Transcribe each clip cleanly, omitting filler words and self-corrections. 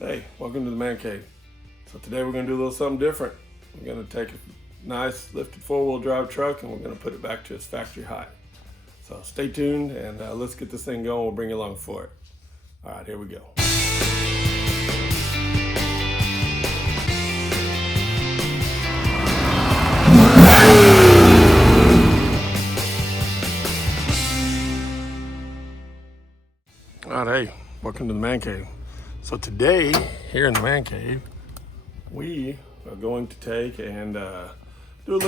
Hey, welcome to the Man Cave. So today we're going to do a little something different. We're going to take a nice lifted four-wheel drive truck and we're going to put it back to its factory height. So stay tuned and let's get this thing going. We'll bring you along for it. All right, here we go. All right, hey, welcome to the Man Cave. So today, here in the Man Cave, we are going to take and do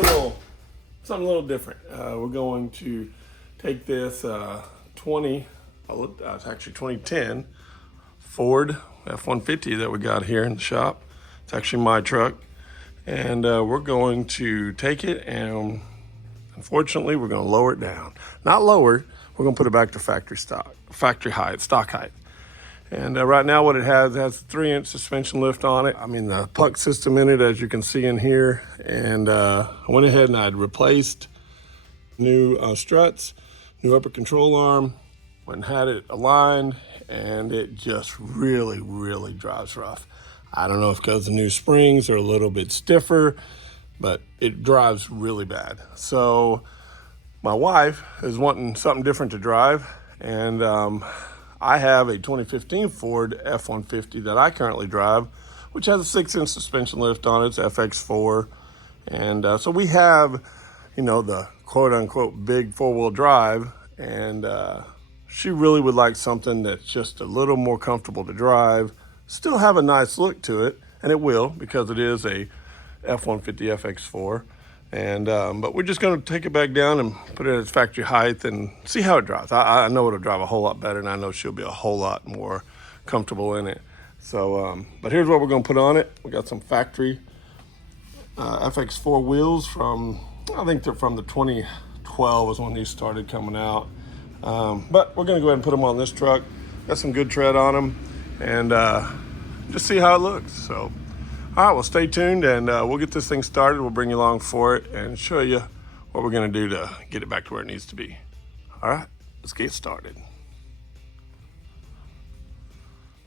something a little different. We're going to take this 2010 Ford F150 that we got here in the shop. It's actually my truck. And we're going to take it and unfortunately we're going to lower it down. Not lower, we're going to put it back to factory height, stock height. And right now what it has 3-inch suspension lift on it. I mean the puck system in it, as you can see in here. And I went ahead and I'd replaced new struts, new upper control arm, went and had it aligned, and it just really drives rough. I don't know if because the new springs are a little bit stiffer, but it drives really bad. So my wife is wanting something different to drive, and I have a 2015 Ford F150 that I currently drive, which has a 6-inch suspension lift on it. It's FX4. And so we have, the quote unquote big 4-wheel drive. And she really would like something that's just a little more comfortable to drive, still have a nice look to it. And it will, because it is a F150 FX4. And but we're just going to take it back down and put it at its factory height and see how it drives. I know it'll drive a whole lot better, and I know she'll be a whole lot more comfortable in it. So, but here's what we're going to put on it. We got some factory FX4 wheels I think they're from the 2012 is when these started coming out. But we're going to go ahead and put them on this truck. Got some good tread on them, and just see how it looks. So. All right, well, stay tuned, and we'll get this thing started. We'll bring you along for it and show you what we're going to do to get it back to where it needs to be. All right, let's get started.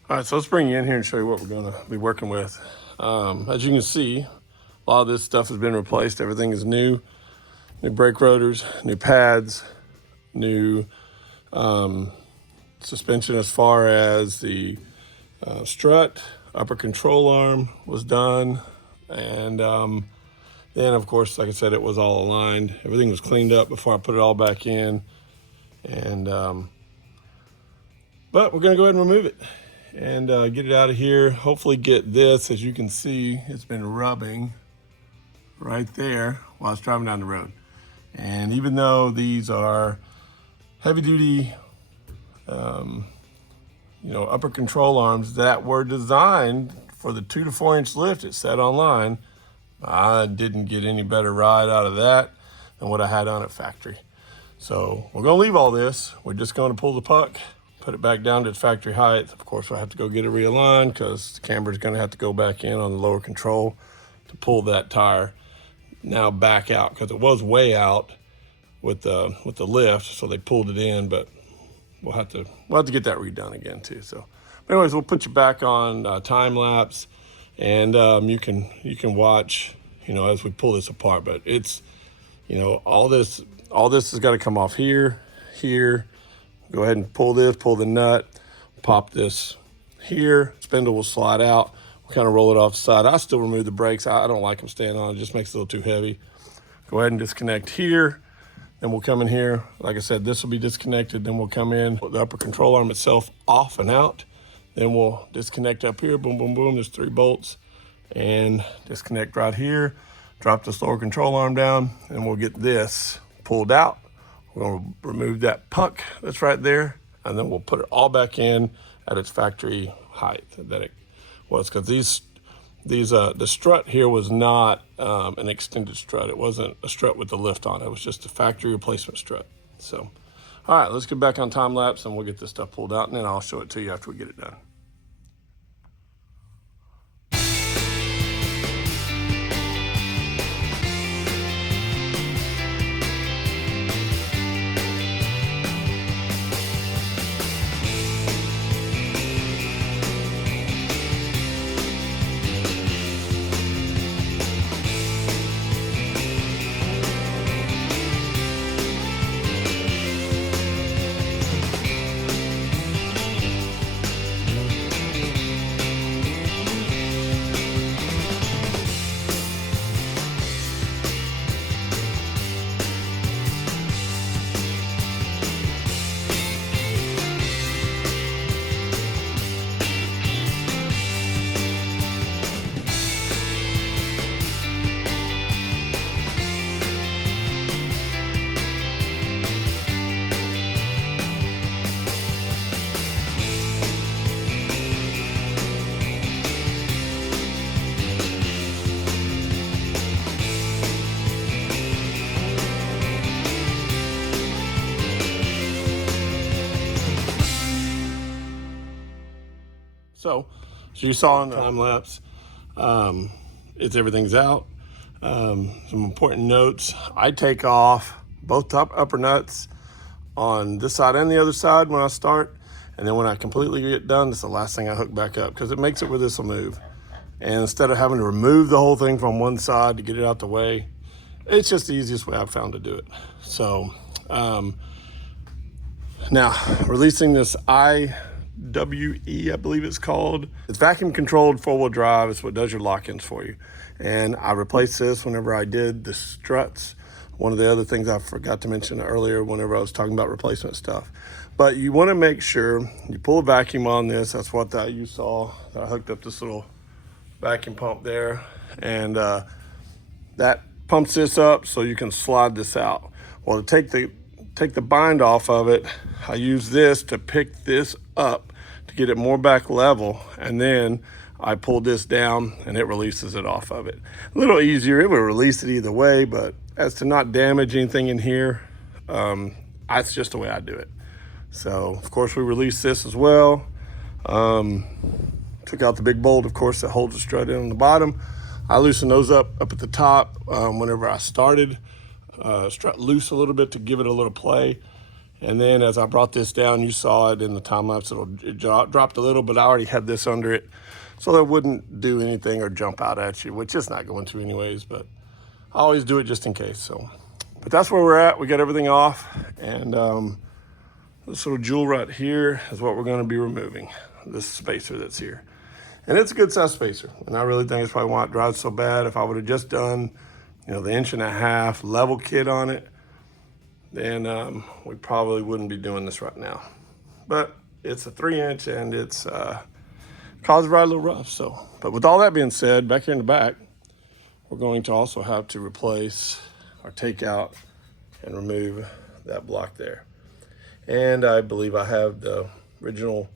All right, so let's bring you in here and show you what we're going to be working with. As you can see, a lot of this stuff has been replaced. Everything is new. New brake rotors, new pads, new suspension as far as the strut. Upper control arm was done, and then of course, like I said, it was all aligned. Everything was cleaned up before I put it all back in, and but we're gonna go ahead and remove it and get it out of here. Hopefully get this. As you can see, it's been rubbing right there while I was driving down the road. And even though these are heavy duty upper control arms that were designed for the 2 to 4 inch lift, it said online, I didn't get any better ride out of that than what I had on at factory. So we're gonna leave all this. We're just gonna pull the puck, put it back down to its factory height. Of course, we'll have to go get it realigned because the camber's gonna have to go back in on the lower control to pull that tire now back out, because it was way out with the lift, so they pulled it in, but we'll have to get that redone again too. So, but anyways, we'll put you back on time lapse, and you can watch, as we pull this apart. But it's, all this has got to come off here. Go ahead and pull the nut, pop this here. Spindle will slide out. We'll kind of roll it off the side. I still remove the brakes. I don't like them staying on. It just makes it a little too heavy. Go ahead and disconnect here. Then we'll come in here. Like I said, this will be disconnected. Then we'll come in with the upper control arm itself off and out. Then we'll disconnect up here. Boom, boom, boom. There's 3 bolts. And disconnect right here. Drop this lower control arm down. And we'll get this pulled out. We're going to remove that puck that's right there. And then we'll put it all back in at its factory height that it was. Because the strut here was not an extended strut. It wasn't a strut with the lift on it. It was just a factory replacement strut. So, all right, let's get back on time lapse and we'll get this stuff pulled out, and then I'll show it to you after we get it done. So you saw in the time lapse, everything's out. Some important notes: I take off both top upper nuts on this side and the other side when I start, and then when I completely get done, it's the last thing I hook back up, because it makes it where this will move. And instead of having to remove the whole thing from one side to get it out the way, it's just the easiest way I've found to do it. So now releasing this IWE, I believe it's called. It's vacuum controlled 4-wheel drive. It's what does your lock-ins for you. And I replaced this whenever I did the struts. One of the other things I forgot to mention earlier whenever I was talking about replacement stuff. But you want to make sure you pull a vacuum on this. That's what you saw. I hooked up this little vacuum pump there, and that pumps this up so you can slide this out. Well, to take the bind off of it, I use this to pick this up to get it more back level, and then I pull this down and it releases it off of it. A little easier. It would release it either way, but as to not damage anything in here, that's just the way I do it. So of course we release this as well. Took out the big bolt, of course, that holds the strut in on the bottom. I loosened those up at the top whenever I started. Strut loose a little bit to give it a little play. And then as I brought this down, you saw it in the time lapse, it dropped a little, but I already had this under it, so that it wouldn't do anything or jump out at you, which it's not going to anyways, but I always do it just in case. So, but that's where we're at. We got everything off, and this little jewel right here is what we're going to be removing, this spacer that's here. And it's a good size spacer, and I really think it's probably why it drives so bad. If I would have just done, the 1.5-inch level kit on it, then we probably wouldn't be doing this right now. But it's a 3-inch, and it's caused the ride a little rough. So, but with all that being said, back here in the back, we're going to also have to replace or take out and remove that block there. And I believe I have the original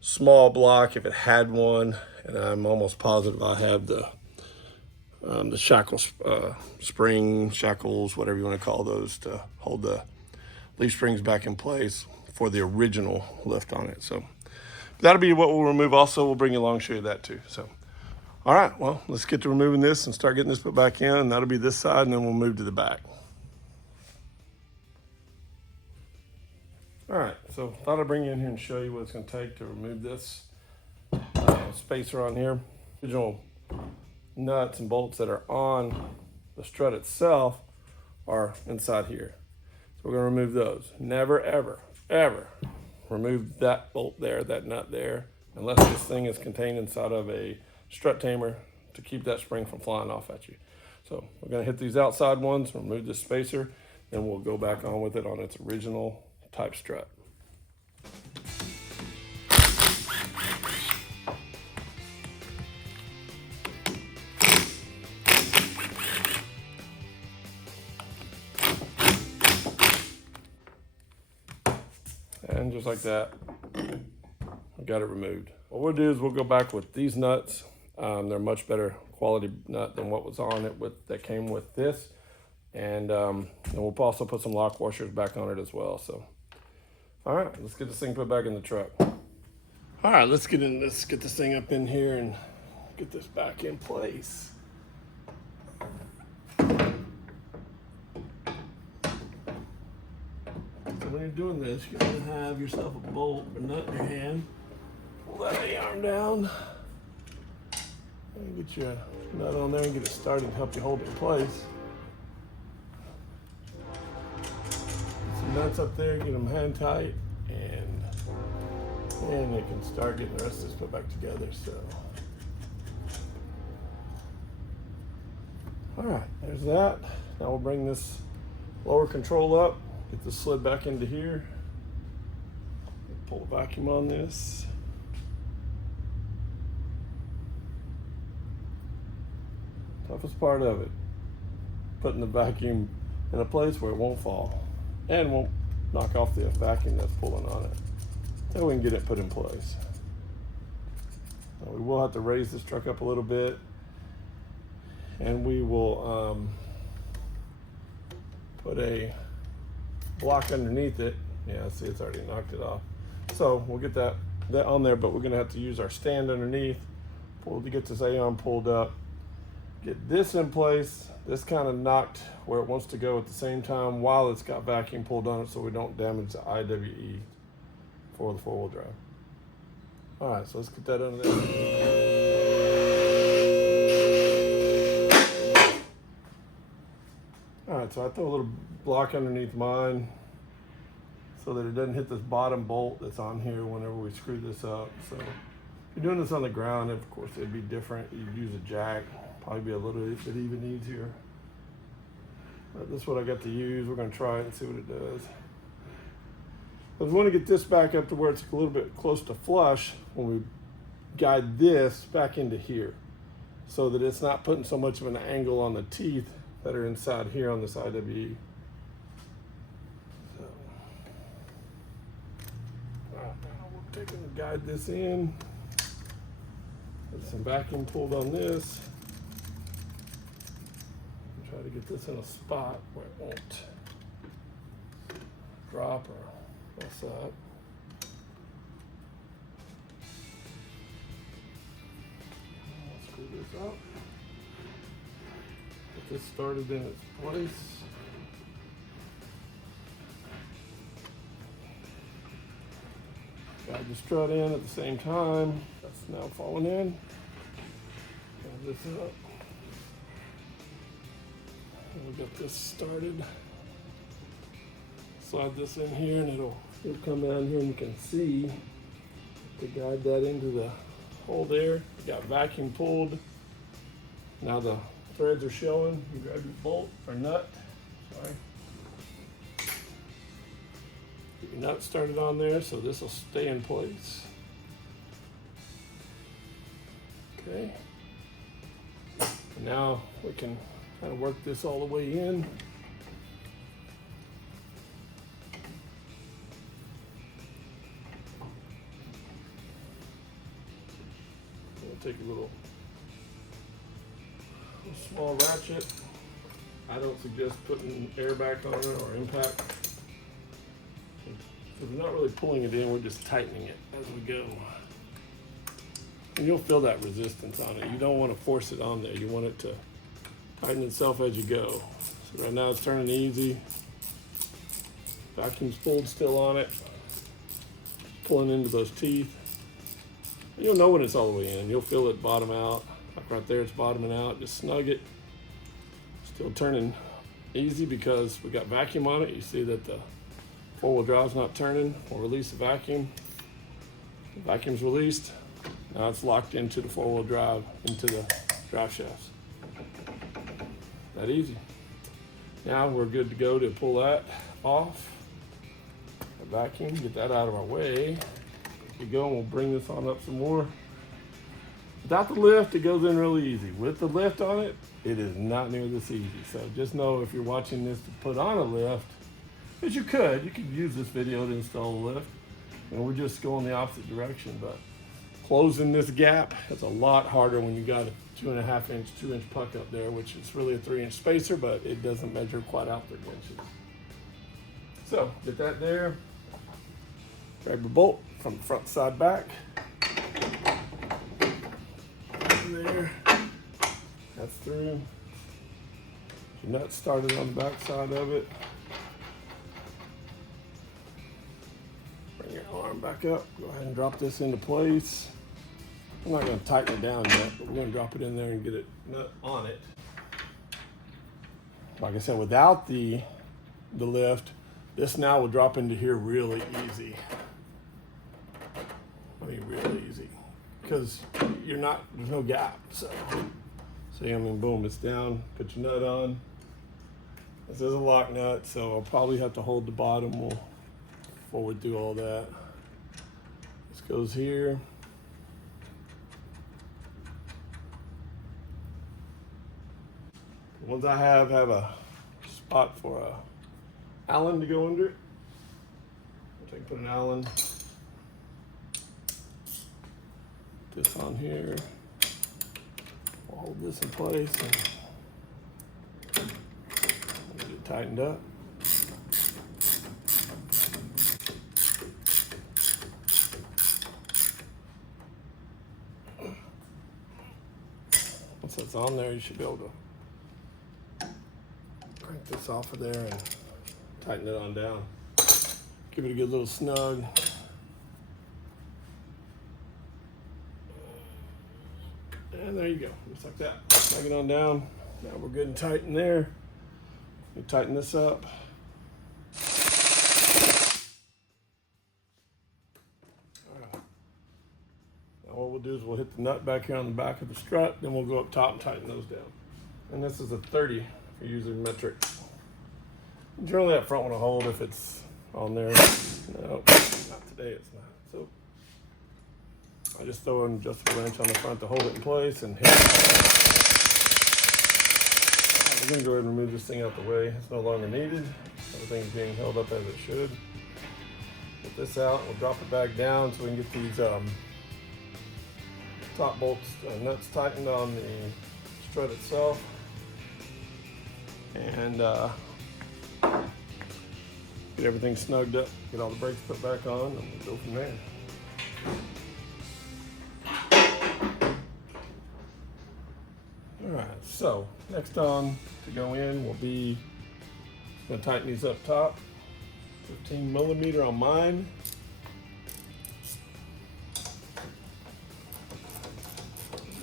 small block, if it had one, and I'm almost positive I have the shackles, spring shackles, whatever you want to call those, to hold the leaf springs back in place for the original lift on it. So that'll be what we'll remove. Also, we'll bring you along and show you that too. So, all right, well, let's get to removing this and start getting this put back in. That'll be this side, and then we'll move to the back. All right, so thought I'd bring you in here and show you what it's going to take to remove this spacer on here. Original nuts and bolts that are on the strut itself are inside here. So we're going to remove those. Never, ever, ever remove that bolt there, that nut there, unless this thing is contained inside of a strut tamer to keep that spring from flying off at you. So we're going to hit these outside ones, remove this spacer, then we'll go back on with it on its original type strut. And just like that, I got it removed. What we'll do is we'll go back with these nuts. They're much better quality nut than what was on it that came with this. And we'll also put some lock washers back on it as well. So, all right, let's get this thing put back in the truck. All right, let's get this thing up in here and get this back in place. When you're doing this, you're going to have yourself a bolt or nut in your hand. Pull that A-arm down. And get your nut on there and get it started and help you hold it in place. Get some nuts up there, get them hand tight, and then you can start getting the rest of this put back together. So, all right, there's that. Now we'll bring this lower control up. Get this slid back into here. Pull the vacuum on this. Toughest part of it, putting the vacuum in a place where it won't fall and won't knock off the vacuum that's pulling on it. Then we can get it put in place. Now we will have to raise this truck up a little bit, and we will put a block underneath it. Yeah, see, it's already knocked it off. So we'll get that that on there, but we're gonna have to use our stand underneath to get this A-arm pulled up. Get this in place. This kind of knocked where it wants to go at the same time while it's got vacuum pulled on it, so we don't damage the IWE for the four-wheel drive. All right, so let's get that under there. All right, so I throw a little block underneath mine so that it doesn't hit this bottom bolt that's on here whenever we screw this up. So if you're doing this on the ground, of course it'd be different. You'd use a jack, probably be a little bit even easier. But this is what I got to use. We're gonna try it and see what it does. I want to get this back up to where it's a little bit close to flush when we guide this back into here, so that it's not putting so much of an angle on the teeth that are inside here on this IWE. So, all right, now we're taking and guide this in. Put some vacuum pulled on this. And try to get this in a spot where it won't drop or mess up. I'll screw this up. Get this started in its place. Guide the strut in at the same time. That's now falling in. Guide this up. And we'll get this started. Slide this in here and it'll come down here and you can see to guide that into the hole there. You got vacuum pulled. Now the threads are showing. You grab your bolt or nut. Sorry. Get your nut started on there so this will stay in place. Okay. And now we can kind of work this all the way in. Take a little small ratchet. I don't suggest putting air back on it or impact. So we're not really pulling it in, we're just tightening it as we go. And you'll feel that resistance on it. You don't want to force it on there. You want it to tighten itself as you go. So right now it's turning easy. Vacuum's pulled still on it. Pulling into those teeth. You'll know when it's all the way in. You'll feel it bottom out. Like right there, it's bottoming out. Just snug it. Still turning easy because we got vacuum on it. You see that the four-wheel drive's not turning. We'll release the vacuum. The vacuum's released. Now it's locked into the four-wheel drive, into the drive shafts. That easy. Now we're good to go to pull that off. The vacuum, get that out of our way. We go and we'll bring this on up some more. Without the lift, it goes in really easy. With the lift on it, it is not near this easy. So just know if you're watching this to put on a lift, which you could use this video to install a lift, and we're just going the opposite direction. But closing this gap is a lot harder when you got a 2.5 inch, 2 inch puck up there, which is really a 3 inch spacer, but it doesn't measure quite out 3 inches. So get that there. Grab your bolt from the front side back. There. That's through. Your nut started on the back side of it. Bring your arm back up. Go ahead and drop this into place. I'm not going to tighten it down yet, but we're going to drop it in there and get it nut on it. Like I said, without the lift, this now will drop into here really easy. I mean, really easy, because there's no gap. So I mean, boom, it's down. Put your nut on. This is a lock nut, so I'll probably have to hold the bottom before we do all that. This goes here. The ones I have a spot for a Allen to go under it. I can put an Allen. This on here. I'll hold this in place and get it tightened up. once that's on there, you should be able to crank this off of there and tighten it on down. Give it a good little snug. And there you go, just like that. Snug it on down. Now we're good and tight in there. We tighten this up. Now what we'll do is we'll hit the nut back here on the back of the strut, then we'll go up top and tighten those down. And this is a 30 if you're using metric. Generally that front one will hold if it's on there. No, not today it's not. So I just throw an adjustable wrench on the front to hold it in place and hit it. We're gonna go ahead and remove this thing out the way. It's no longer needed. Everything's being held up as it should. Get this out, we'll drop it back down so we can get these top bolts and nuts tightened on the strut itself. And get everything snugged up, get all the brakes put back on, and we'll go from there. All right, so next on to go in will be, gonna tighten these up top. 15 millimeter on mine.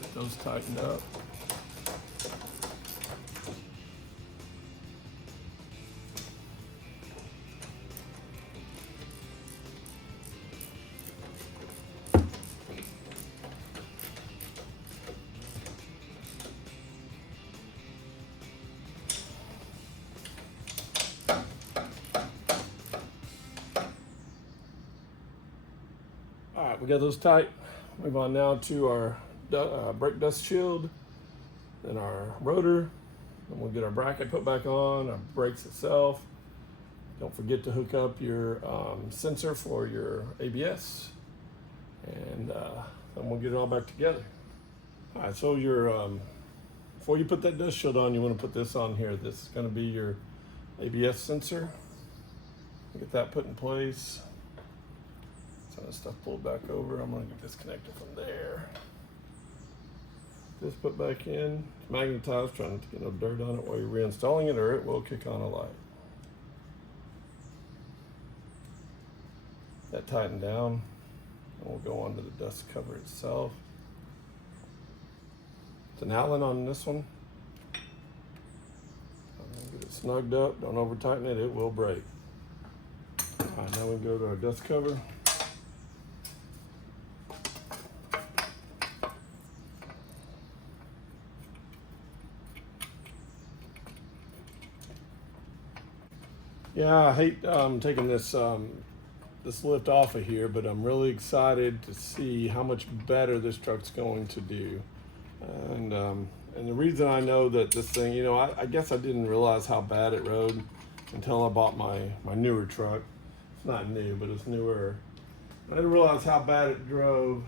Get those tightened up. All right, we got those tight. Move on now to our brake dust shield, then our rotor, and we'll get our bracket put back on, our brakes itself. Don't forget to hook up your sensor for your ABS, and then we'll get it all back together. All right, so your before you put that dust shield on, you want to put this on here. This is going to be your ABS sensor. Get that put in place. Some of the stuff pulled back over. I'm going to get this connected from there. This put back in. It's magnetized, trying not to get no dirt on it while you're reinstalling it, or it will kick on a light. That tightened down, and we'll go on to the dust cover itself. It's an Allen on this one. Get it snugged up. Don't over tighten it. It will break. All right, now we go to our dust cover. Yeah, I hate taking this this lift off of here, but I'm really excited to see how much better this truck's going to do. And the reason I know that this thing, you know, I guess I didn't realize how bad it rode until I bought my newer truck. It's not new, but it's newer. I didn't realize how bad it drove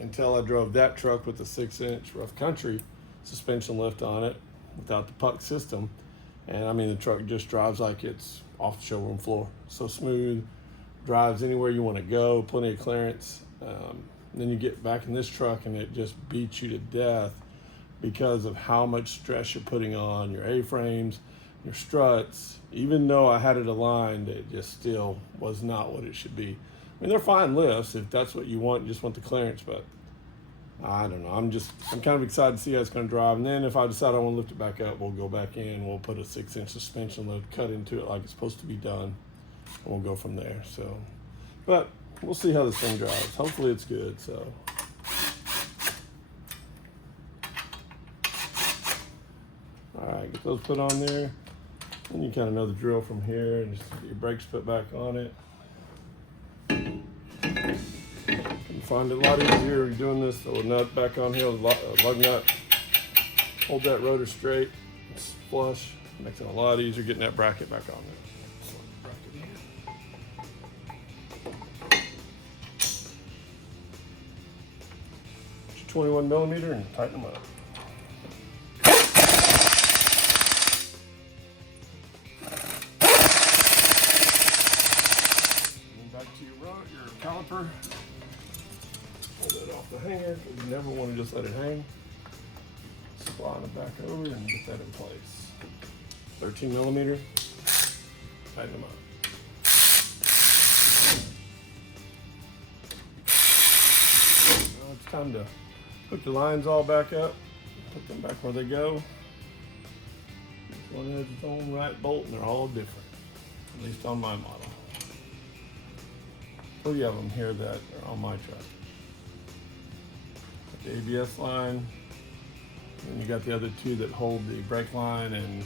until I drove that truck with the 6-inch rough country suspension lift on it without the puck system. And I mean, the truck just drives like it's off the showroom floor. So smooth, drives anywhere you want to go, plenty of clearance. Then you get back in this truck and it just beats you to death because of how much stress you're putting on your A-frames, your struts. Even though I had it aligned, it just still was not what it should be. I mean, they're fine lifts if that's what you want, you just want the clearance, but I don't know. I'm kind of excited to see how it's going to drive. And then if I decide I want to lift it back up, we'll go back in. We'll put a 6-inch suspension lift, cut into it like it's supposed to be done. And we'll go from there. So, but we'll see how this thing drives. Hopefully it's good. So, all right, get those put on there. And you kind of know the drill from here. And just get your brakes put back on it. Find it a lot easier doing this. Throw a nut back on here, a lug nut. Hold that rotor straight. It's flush. Makes it a lot easier getting that bracket back on there. Get your 21 millimeter and tighten them up. And back to your caliper. Pull that off the hanger, because you never want to just let it hang. slide it back over and get that in place. 13 millimeter, tighten them up. Now it's time to hook the lines all back up, put them back where they go. Each one has its own right bolt and they're all different, at least on my model. 3 of them here that are on my truck. Got the ABS line, and you got the other 2 that hold the brake line and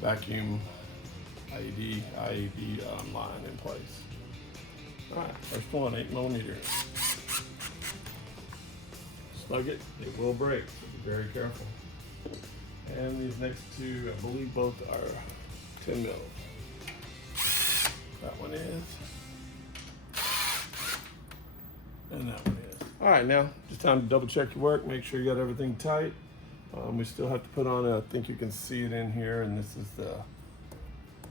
vacuum IED line in place. All right, first one, 8 millimeter. Snug it, it will break, so be very careful. And these next 2, I believe both are 10 mil. That one is. And that one is. All right, now just time to double check your work, make sure you got everything tight. We still have to put on I think you can see it in here, and this is the,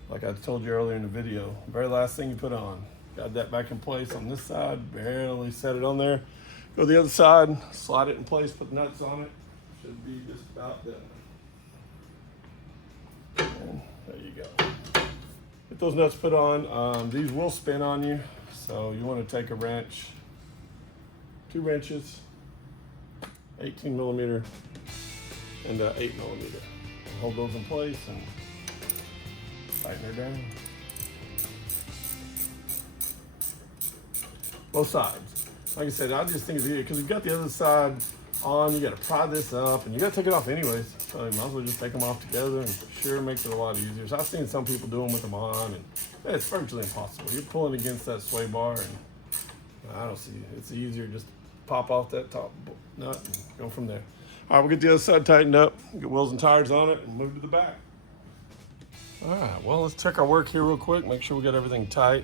like I told you earlier in the video, very last thing you put on. Got that back in place on this side, barely set it on there. Go to the other side, slide it in place, put nuts on it. Should be just about done. And there you go. Get those nuts put on. These will spin on you, so you want to take a wrench, 2 wrenches, 18 millimeter and 8 millimeter. Hold those in place and tighten her down. Both sides. Like I said, I just think it's easier because you've got the other side on, you got to pry this up and you got to take it off anyways. So you might as well just take them off together, and for sure makes it a lot easier. So I've seen some people do them with them on, and it's virtually impossible. You're pulling against that sway bar, and I don't see it. It's easier just to pop off that top nut and go from there. All right, we'll get the other side tightened up, get wheels and tires on it, and move to the back. All right, well, let's check our work here real quick, make sure we got everything tight.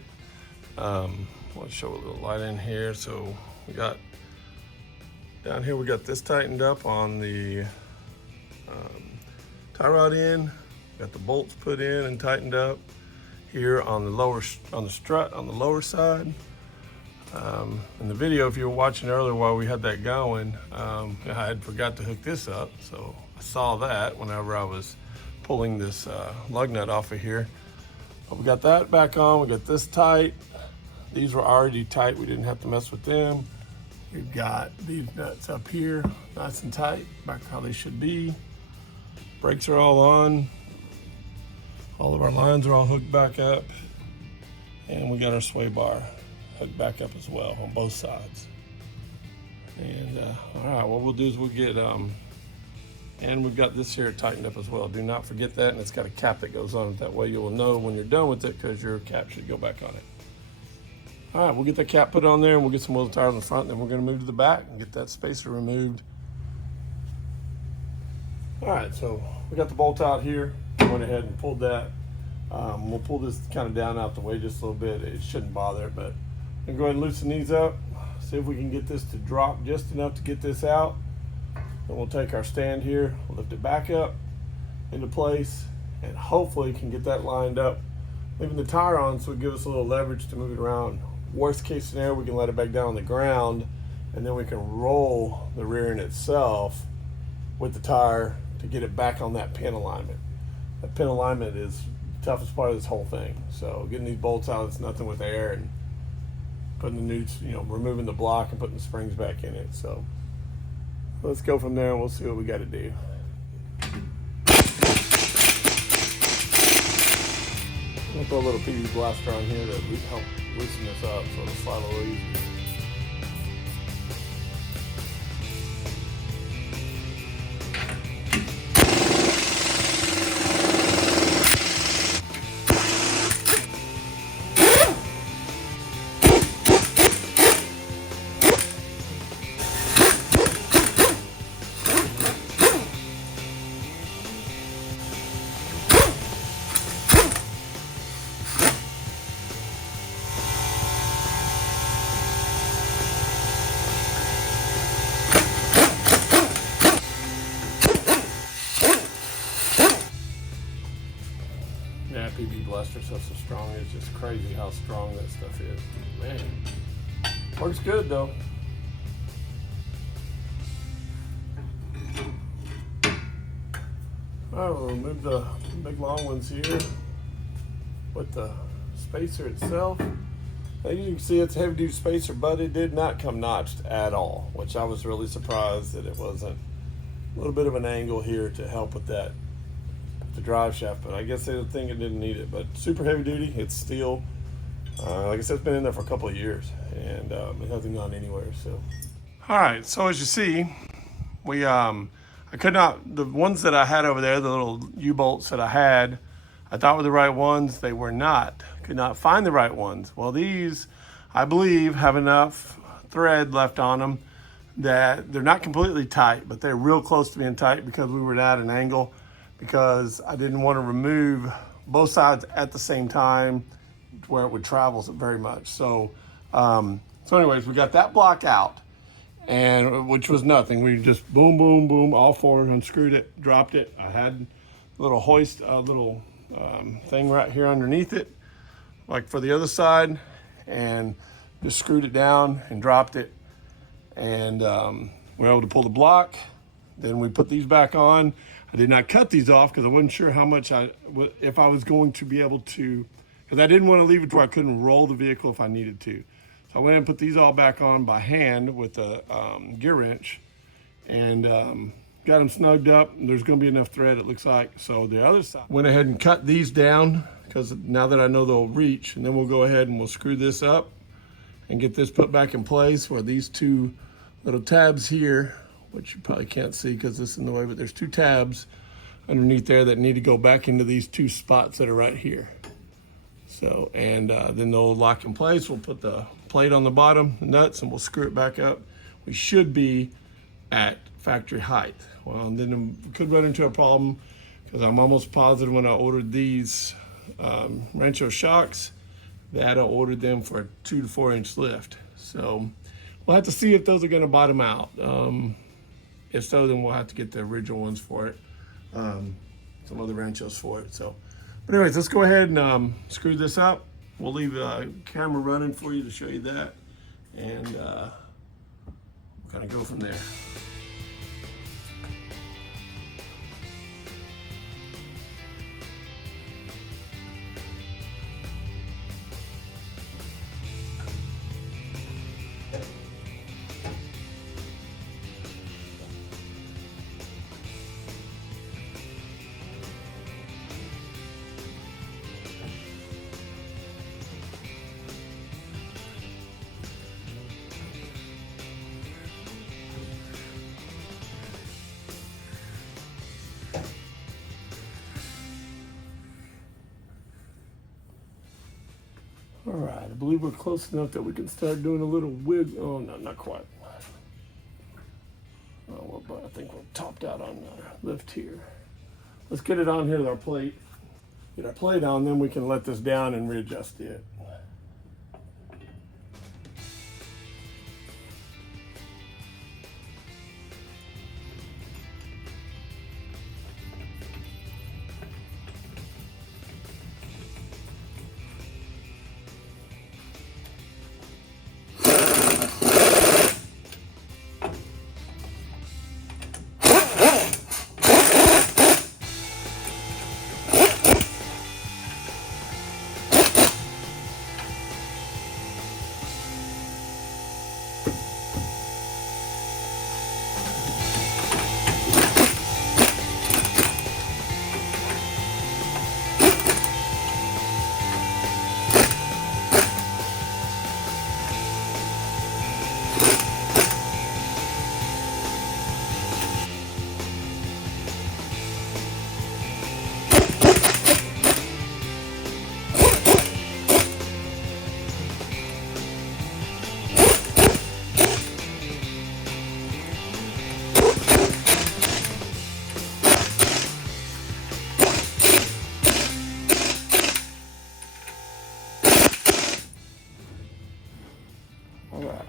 Let's show a little light in here. So we got, down here we got this tightened up on the tie rod end. Got the bolts put in and tightened up. Here on the strut on the lower side. In the video, if you were watching earlier while we had that going, I had forgot to hook this up, so I saw that whenever I was pulling this lug nut off of here. But we got that back on, we got this tight. These were already tight, we didn't have to mess with them. We've got these nuts up here, nice and tight, back how they should be. Brakes are all on. All of our lines are all hooked back up. And we got our sway bar hooked back up as well on both sides. And all right, what we'll do is we'll get, and we've got this here tightened up as well. Do not forget that, and it's got a cap that goes on it. That way you will know when you're done with it, because your cap should go back on it. All right, we'll get the cap put on there, and we'll get some wheels and tires in the front, and then we're gonna move to the back and get that spacer removed. All right, so we got the bolt out here. I went ahead and pulled that. We'll pull this kind of down out the way just a little bit. It shouldn't bother it, but I'm gonna go ahead and loosen these up. See if we can get this to drop just enough to get this out. Then we'll take our stand here, we'll lift it back up into place, and hopefully can get that lined up. Leaving the tire on so it gives us a little leverage to move it around. Worst case scenario, we can let it back down on the ground, and then we can roll the rear end itself with the tire to get it back on that pin alignment. That pin alignment is the toughest part of this whole thing. So getting these bolts out, it's nothing with air, and putting the new, removing the block and putting the springs back in it. So let's go from there and we'll see what we got to do. We'll put a little PV blaster on here to help loosen this up so it'll slide a little easier. Yeah, PV blaster stuff's so strong. It's just crazy how strong that stuff is. Man, works good though. All right, we'll remove the big long ones here with the spacer itself. As you can see, it's a heavy duty spacer, but it did not come notched at all, which I was really surprised that it wasn't a little bit of an angle here to help with that, the drive shaft, but I guess they would think it didn't need it. But super heavy duty, it's steel. Like I said, it's been in there for a couple of years, and it hasn't gone anywhere. So, all right. So as you see, we I could not, the ones that I had over there, the little U-bolts that I had, I thought were the right ones. They were not. Could not find the right ones. Well, these, I believe, have enough thread left on them that they're not completely tight, but they're real close to being tight because we were at an angle, because I didn't want to remove both sides at the same time where it would travel very much. So, anyways, we got that block out, and which was nothing. We just boom, boom, boom, all four, unscrewed it, dropped it. I had a little hoist, a little thing right here underneath it, like for the other side, and just screwed it down and dropped it. And we were able to pull the block. Then we put these back on. I did not cut these off because I wasn't sure how much if I was going to be able to, because I didn't want to leave it where I couldn't roll the vehicle if I needed to. So I went and put these all back on by hand with a gear wrench, and got them snugged up. There's going to be enough thread, it looks like. So the other side, went ahead and cut these down because now that I know they'll reach, and then we'll go ahead and we'll screw this up and get this put back in place where these two little tabs here, which you probably can't see because this is in the way, but there's two tabs underneath there that need to go back into these two spots that are right here. So, and then they'll lock in place. We'll put the plate on the bottom, the nuts, and we'll screw it back up. We should be at factory height. Well, and then we could run into a problem because I'm almost positive when I ordered these Rancho shocks that I ordered them for a 2 to 4 inch lift. So we'll have to see if those are going to bottom out. If so, then we'll have to get the original ones for it, some other Ranchos for it. So, but anyways, let's go ahead and screw this up. We'll leave a camera running for you to show you that, and kind of go from there. All right, I believe we're close enough that we can start doing a little wig. Oh, no, not quite. Oh, well, I think we're topped out on the lift here. Let's get it on here with our plate. Get our plate on, then we can let this down and readjust it. All right.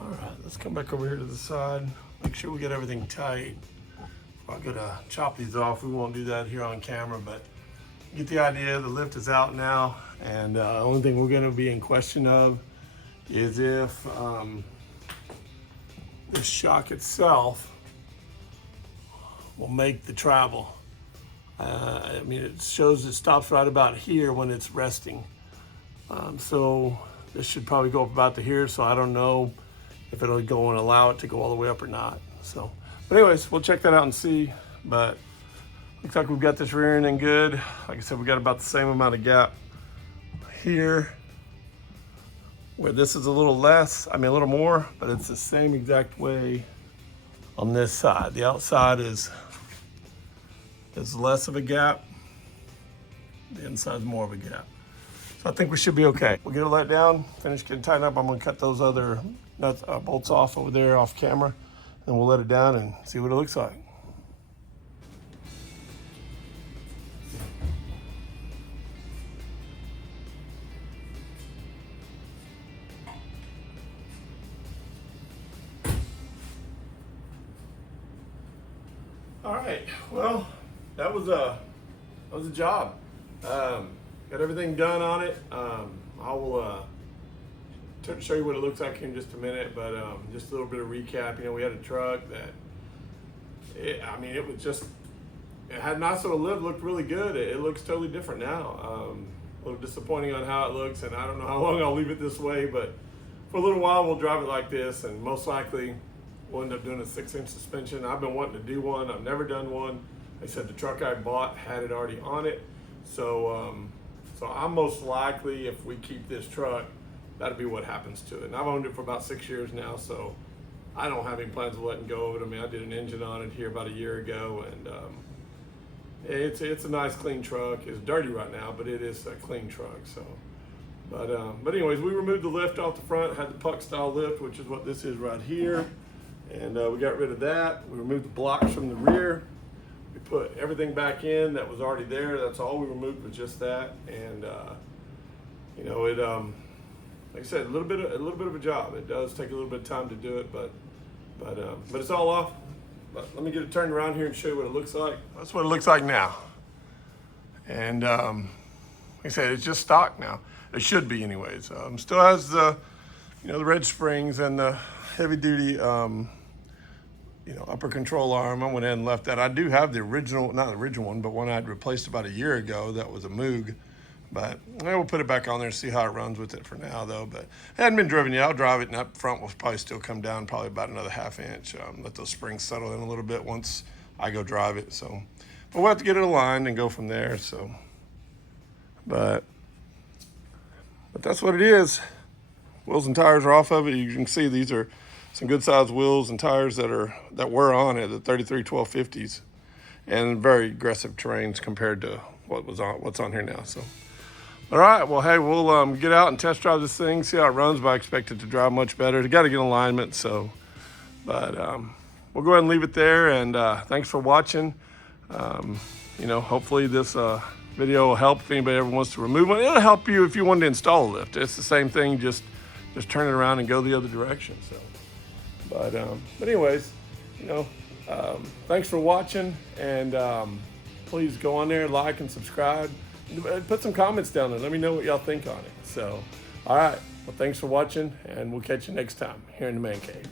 All right, let's come back over here to the side. Make sure we get everything tight. I'm gonna chop these off. We won't do that here on camera, but you get the idea. The lift is out now, And the only thing we're going to be in question of is if this shock itself will make the travel. I mean, it shows it stops right about here when it's resting. So this should probably go up about to here. So I don't know if it'll go and allow it to go all the way up or not. So, but anyways, we'll check that out and see. But looks like we've got this rear end in good. Like I said, we got about the same amount of gap here, where this is a little less, I mean a little more, but it's the same exact way on this side. The outside is less of a gap, the inside's more of a gap. So I think we should be okay. We'll get it let down, finish getting tightened up. I'm gonna cut those other nuts, bolts off over there off camera, and we'll let it down and see what it looks like. All right, well, that was a job. Got everything done on it. I will show you what it looks like here in just a minute, but just a little bit of recap. You know, we had a truck that, I mean, it was just, it had a nice little lift, looked really good. It looks totally different now. A little disappointing on how it looks, and I don't know how long I'll leave it this way, but for a little while we'll drive it like this, and most likely we'll end up doing a 6-inch suspension. I've been wanting to do one. I've never done one. Like I said, the truck I bought had it already on it. So, so I'm most likely, if we keep this truck, that'll be what happens to it. And I've owned it for about 6 years now, so I don't have any plans of letting go of it. I mean, I did an engine on it here about a year ago, and it's a nice, clean truck. It's dirty right now, but it is a clean truck. So, but anyways, we removed the lift off the front. Had the puck style lift, which is what this is right here. And we got rid of that. We removed the blocks from the rear. We put everything back in that was already there. That's all we removed was just that. And you know, it like I said, a little bit of a job. It does take a little bit of time to do it, but it's all off. But let me get it turned around here and show you what it looks like. That's what it looks like now. And like I said, it's just stock now. It should be, anyways. Still has the, you know, the red springs and the heavy duty, you know, upper control arm. I went ahead and left that. I do have the original, not the original one, but one I'd replaced about a year ago. That was a Moog, but we'll put it back on there and see how it runs with it for now, though. But it hadn't been driven yet. I'll drive it, and up front will probably still come down probably about another ½ inch. Let those springs settle in a little bit once I go drive it. So, but we'll have to get it aligned and go from there. So, but that's what it is. Wheels and tires are off of it. You can see these are some good sized wheels and tires that were on it, the 33 1250s, and very aggressive terrains compared to what's on here now. So, all right, well, hey, we'll get out and test drive this thing, see how it runs. But I expect it to drive much better. It got to get in alignment. So, but we'll go ahead and leave it there. And thanks for watching. You know, hopefully this video will help if anybody ever wants to remove one. It'll help you if you want to install a lift. It's the same thing, just turn it around and go the other direction. So, but anyways, you know, thanks for watching, and please go on there, like and subscribe. Put some comments down there. Let me know what y'all think on it. So, all right. Well, thanks for watching, and we'll catch you next time here in the Man Cave.